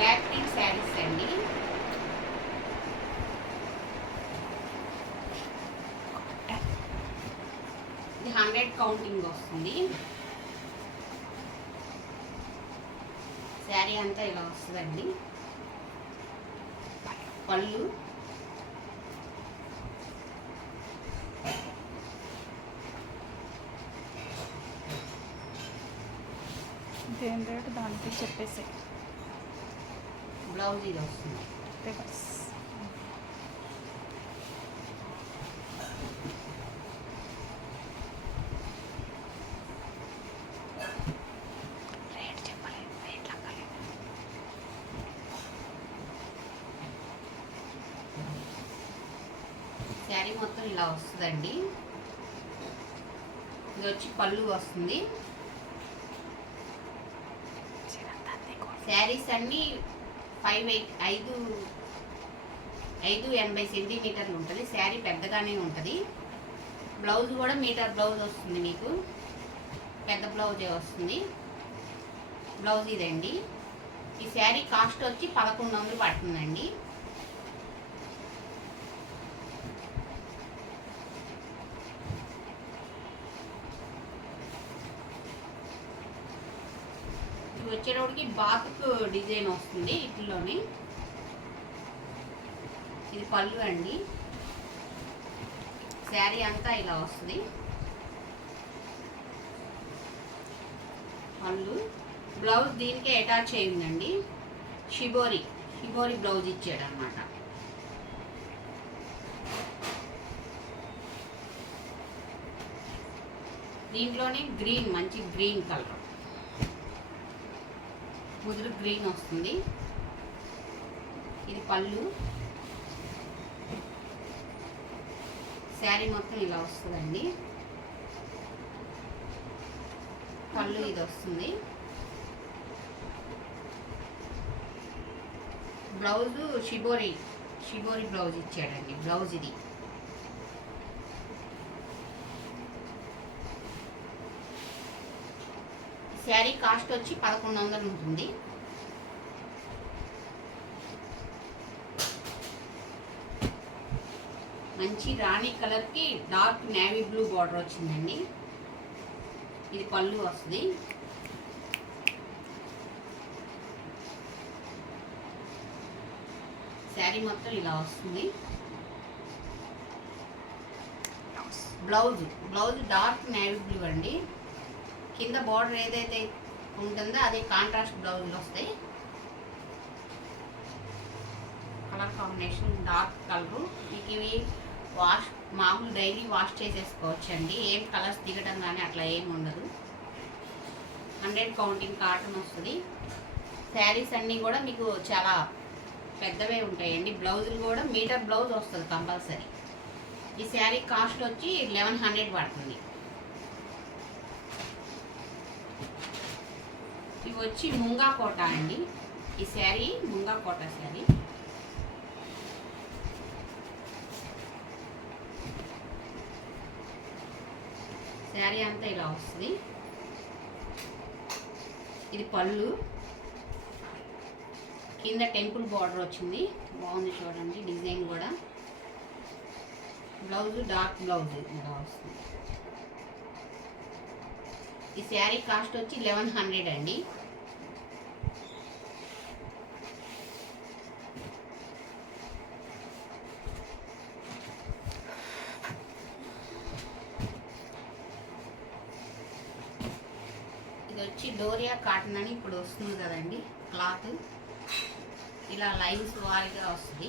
Black print saris అండి. ఇది 100 counting వస్తుంది. శారీ అంతా ఇలా వస్తుందండి. పళ్ళు దేని రేటు దానికి చెప్పేసి. బ్లౌజ్ ఇది వస్తుంది. రివర్స్ రేట్ చెప్పలేదు, రేట్ లక్కలేదు. శారీ మొత్తం ఇలా వస్తుందండి. ఇది వచ్చి పళ్ళు వస్తుంది. శారీస్ అన్నీ 580 సెంటీమీటర్లు ఉంటుంది. శారీ పెద్దగానే ఉంటుంది. బ్లౌజ్ కూడా మీటర్ బ్లౌజ్ వస్తుంది. మీకు పెద్ద బ్లౌజే వస్తుంది. బ్లౌజ్ ఇదండి. ఈ శారీ కాస్ట్ వచ్చి 1100 పడుతుందండి. వచ్చేటప్పటికి బాతుకు డిజైన్ వస్తుంది. ఇట్లోనే ఇది పళ్ళు అండి. శారీ అంతా ఇలా వస్తుంది. పళ్ళు బ్లౌజ్ దీనికే అటాచ్ అయిందండి. షిబోరి బ్లౌజ్ ఇచ్చాడు అనమాట. దీంట్లోనే గ్రీన్, మంచి గ్రీన్ కలర్, ముదురు గ్రీన్ వస్తుంది. ఇది పళ్ళు. శారీ మొత్తం ఇలా వస్తుందండి. పళ్ళు ఇది వస్తుంది. బ్లౌజు షిబోరి బ్లౌజ్ ఇచ్చాడండి. బ్లౌజ్ ఇది. శారీ కాస్ట్ వచ్చి 1100 ఉంటుంది. మంచి రాణి కలర్కి డార్క్ నేవీ బ్లూ బార్డర్ వచ్చిందండి. ఇది పళ్ళు వస్తుంది. శారీ మొత్తం ఇలా వస్తుంది. బ్లౌజ్ డార్క్ నేవీ బ్లూ అండి. కింద బార్డర్ ఏదైతే ఉంటుందో అదే కాంట్రాస్ట్ బ్లౌజులు వస్తాయి. Colour combination dark colour. మీకు ఇవి మామూలు డైలీ వాష్ చేసేసుకోవచ్చండి. ఏం కలర్స్ దిగడం కానీ అట్లా ఏమి ఉండదు. 100 కౌంటింగ్ కాటన్ వస్తుంది. శారీస్ అన్నీ కూడా మీకు చాలా పెద్దవే ఉంటాయండి. బ్లౌజులు కూడా మీటర్ బ్లౌజ్ వస్తుంది కంపల్సరీ. ఈ శారీ కాస్ట్ వచ్చి 1100 పడుతుంది. ఇవి వచ్చి ముంగా కోట అండి. ఈ శారీ ముంగా కోట శారీ. శారీ అంతా ఇలా వస్తుంది. ఇది పళ్ళు. కింద టెంపుల్ బార్డర్ వచ్చింది. బాగుంది చూడండి డిజైన్ కూడా. బ్లౌజ్ డార్క్ బ్లౌజ్ ఇలా వస్తుంది. ఈ శారీ కాస్ట్ వచ్చి 1100 అండి. ఇది వచ్చి డోరియా కాటన్ అని ఇప్పుడు వస్తుంది కదండి క్లాత్. ఇలా లైన్స్ వారీగా వస్తుంది.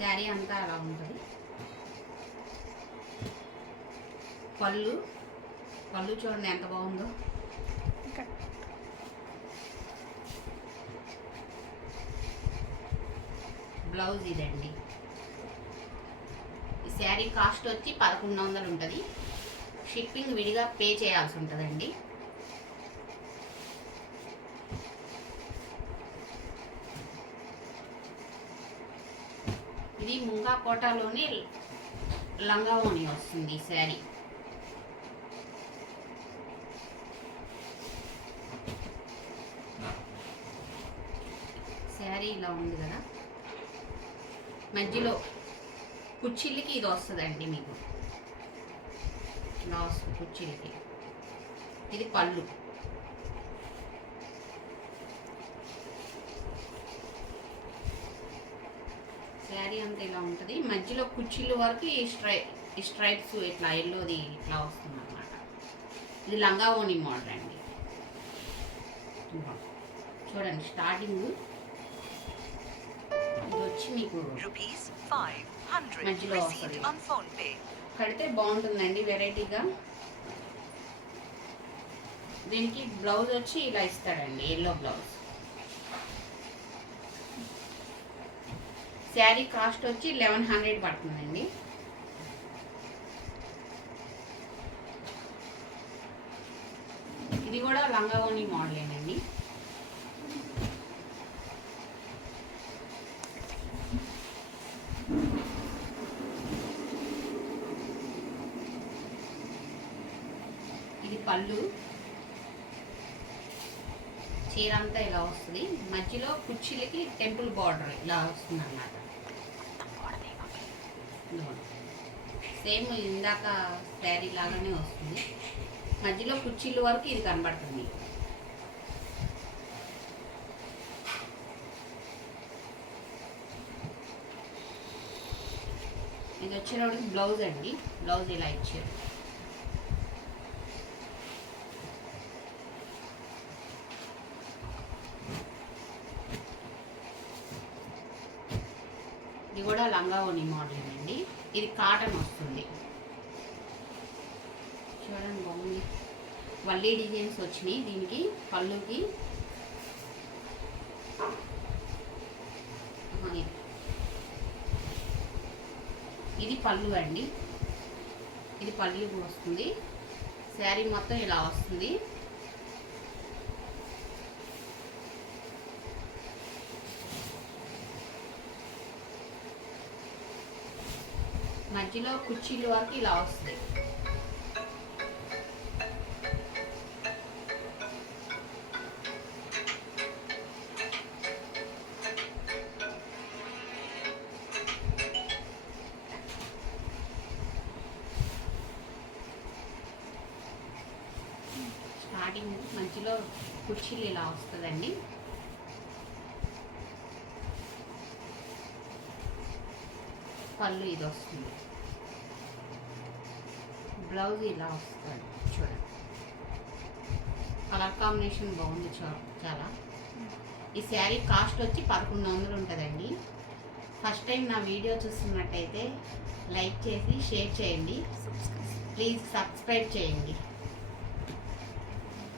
శారీ అంతా అలా ఉంటుంది. పళ్ళు చూడండి ఎంత బాగుందో. బ్లౌజ్ ఇదండి. ఈ శారీ కాస్ట్ వచ్చి 1100 ఉంటుంది. షిప్పింగ్ విడిగా పే చేయాల్సి ఉంటుందండి. ఇది ముంగా కోటాలోనే లంగా ఓణి వస్తుంది ఈ శారీ. శారీ ఇలా ఉంది కదా, మధ్యలో కుచ్చిళ్ళకి ఇది వస్తుందండి మీకు, ఇలా వస్తుంది కుచ్చిళ్ళకి. ఇది పళ్ళు. శారీ అంతా ఇలా ఉంటుంది, మధ్యలో కుచ్చిళ్ళ వరకు ఈ స్ట్రైప్స్ ఇట్లా ఎల్లోది ఇట్లా వస్తుంది అన్నమాట. ఇది లంగా ఓణి మోడల్ అండి. చూడండి స్టార్టింగ్ ఇది వచ్చి మీకు మధ్యలో వస్తుంది, కడితే బాగుంటుందండి వెరైటీగా. దీనికి బ్లౌజ్ వచ్చి ఇలా ఇస్తాడండి, ఎల్లో బ్లౌజ్. శారీ కాస్ట్ వచ్చి 1100 పడుతుందండి. ఇది కూడా లంగావోణి మోడలేనండి. ఇది పళ్ళు. చీర అంతా ఇలా వస్తుంది, మధ్యలో కుర్చీలకి టెంపుల్ బార్డర్ ఇలా వస్తుంది అన్నమాట. సేమ్ ఇందాక శారీ లాగానే వస్తుంది, మధ్యలో కుర్చీల వరకు ఇది కనబడుతుంది. ఇది వచ్చేటప్పటికి బ్లౌజ్ అండి, బ్లౌజ్ ఇలా ఇచ్చారు. ఇది కూడా లంగావోణి మోడల్ అండి. ఇది కాటన్ వస్తుంది. చూడండి బాగుంది, వల్లీ డిజైన్స్ వచ్చినాయి దీనికి. పళ్ళుకి ఇది పళ్ళు అండి, ఇది పళ్ళు వస్తుంది. శారీ మొత్తం ఇలా వస్తుంది. మధ్యలో కుర్చీల వరకు ఇలా వస్తుంది. స్టార్టింగ్ మధ్యలో కుర్చీలు ఇలా వస్తుందండి. పళ్ళు ఇది వస్తుంది, బ్లౌజ్ ఇలా వస్తుంది. చూడండి కలర్ కాంబినేషన్ బాగుంది చాలా. ఈ శారీ కాస్ట్ వచ్చి 1100 ఉంటుందండి. ఫస్ట్ టైం నా వీడియో చూస్తున్నట్టయితే లైక్ చేసి షేర్ చేయండి, ప్లీజ్ సబ్స్క్రైబ్ చేయండి.